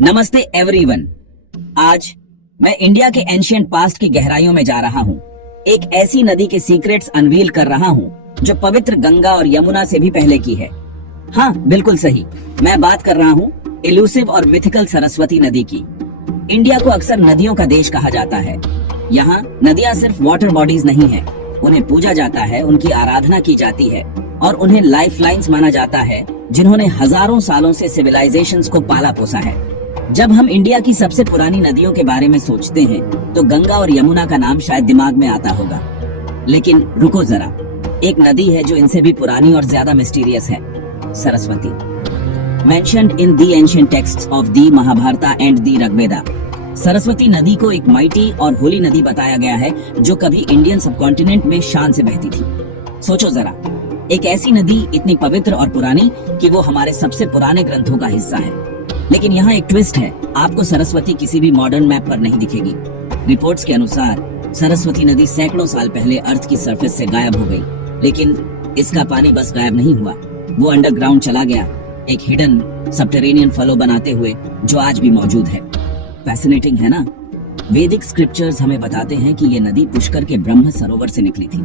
नमस्ते एवरीवन। आज मैं इंडिया के एंशिएंट पास्ट की गहराइयों में जा रहा हूँ। एक ऐसी नदी के सीक्रेट्स अनवील कर रहा हूँ जो पवित्र गंगा और यमुना से भी पहले की है। हाँ, बिल्कुल सही, मैं बात कर रहा हूँ इल्यूसिव और मिथिकल सरस्वती नदी की। इंडिया को अक्सर नदियों का देश कहा जाता है। यहाँ नदियाँ सिर्फ वाटर बॉडीज नहीं है, उन्हें पूजा जाता है, उनकी आराधना की जाती है और उन्हें लाइफ लाइन्स माना जाता है जिन्होंने हजारों सालों से सिविलाइजेशंस को पाला पोसा है। जब हम इंडिया की सबसे पुरानी नदियों के बारे में सोचते हैं तो गंगा और यमुना का नाम शायद दिमाग में आता होगा, लेकिन रुको जरा, एक नदी है जो इनसे भी पुरानी और ज्यादा मिस्टीरियस है, Saraswati. Mentioned in the ancient texts of the Mahabharata and the Rigveda, Saraswati नदी को एक माइटी और होली नदी बताया गया है जो कभी इंडियन सबकॉन्टिनेंट में शान से बहती थी। सोचो जरा, एक ऐसी नदी इतनी पवित्र और पुरानी कि वो हमारे सबसे पुराने ग्रंथों का हिस्सा है। लेकिन यहाँ एक ट्विस्ट है, आपको सरस्वती किसी भी मॉडर्न मैप पर नहीं दिखेगी। रिपोर्ट्स के अनुसार सरस्वती नदी सैकड़ों साल पहले अर्थ की सरफेस से गायब हो गई, लेकिन इसका पानी बस गायब नहीं हुआ, वो अंडरग्राउंड चला गया, एक हिडन सबटेरेनियन फ्लो बनाते हुए जो आज भी मौजूद है। फैसिनेटिंग है ना? वैदिक स्क्रिप्चर्स हमें बताते हैं कि ये नदी पुष्कर के ब्रह्म सरोवर से निकली थी।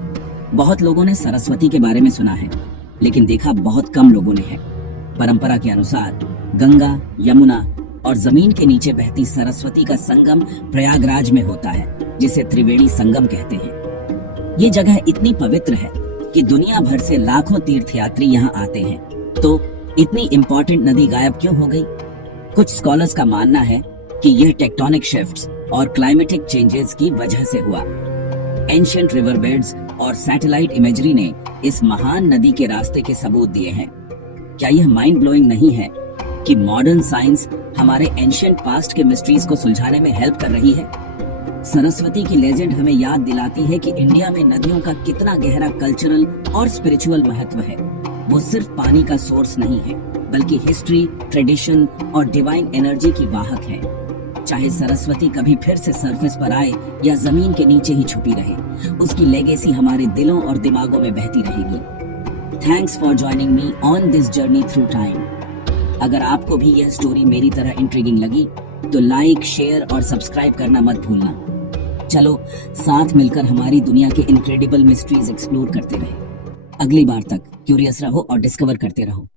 बहुत लोगों ने सरस्वती के बारे में सुना है, लेकिन देखा बहुत कम लोगों ने है। परंपरा के अनुसार गंगा, यमुना और जमीन के नीचे बहती सरस्वती का संगम प्रयागराज में होता है, जिसे त्रिवेणी संगम कहते हैं। ये जगह इतनी पवित्र है कि दुनिया भर से लाखों तीर्थयात्री यहाँ आते हैं। तो इतनी इम्पोर्टेंट नदी गायब क्यों हो गई? कुछ स्कॉलर्स का मानना है कि यह टेक्टोनिक शिफ्ट्स और क्लाइमेटिक चेंजेस की वजह से हुआ। एंशिएंट रिवर बेड्स और सैटेलाइट इमेजरी ने इस महान नदी के रास्ते के सबूत दिए हैं। क्या यह माइंड ब्लोइंग नहीं है कि मॉडर्न साइंस हमारे एंशिएंट पास्ट के मिस्ट्रीज को सुलझाने में हेल्प कर रही है? सरस्वती की लेजेंड हमें याद दिलाती है कि इंडिया में नदियों का कितना गहरा कल्चरल और स्पिरिचुअल महत्व है। वो सिर्फ पानी का सोर्स नहीं है, बल्कि हिस्ट्री, ट्रेडिशन और डिवाइन एनर्जी की वाहक है। चाहे सरस्वती कभी फिर से सरफेस पर आए या जमीन के नीचे ही छुपी रहे, उसकी लेगेसी हमारे दिलों और दिमागों में बहती रहेगी। Thanks for joining me on this journey through time. अगर आपको भी यह स्टोरी मेरी तरह इंट्रिगिंग लगी तो लाइक, शेयर और सब्सक्राइब करना मत भूलना। चलो साथ मिलकर हमारी दुनिया के इनक्रेडिबल मिस्ट्रीज एक्सप्लोर करते रहे। अगली बार तक क्यूरियस रहो और डिस्कवर करते रहो।